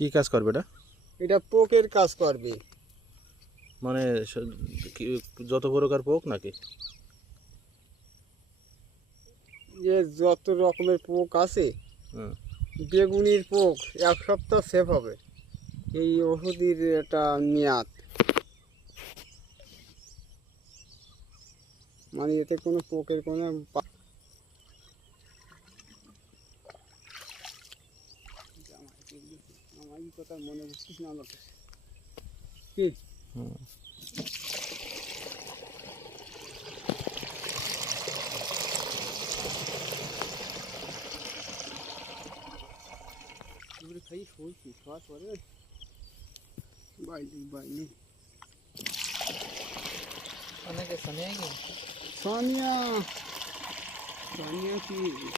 কি কাজ করবে এটা? এটা পোকের কাজ করবে। মানে যত প্রকার পোক নাকি? যে যত রকমের পোক আছে, হুম। বেগুনির পোক 1 সপ্তাহ সেভ হবে, এই ওষুধের একটা মেয়াদ। মানে এতে কোনো পোকের কোনো আমার কথা মনে বুঝছিস না আমাকে কি? খাই শুনছি খাওয়ার পরে বাইলি অনেকে সোনিয়া কি সোনিয়া সোনিয়া কি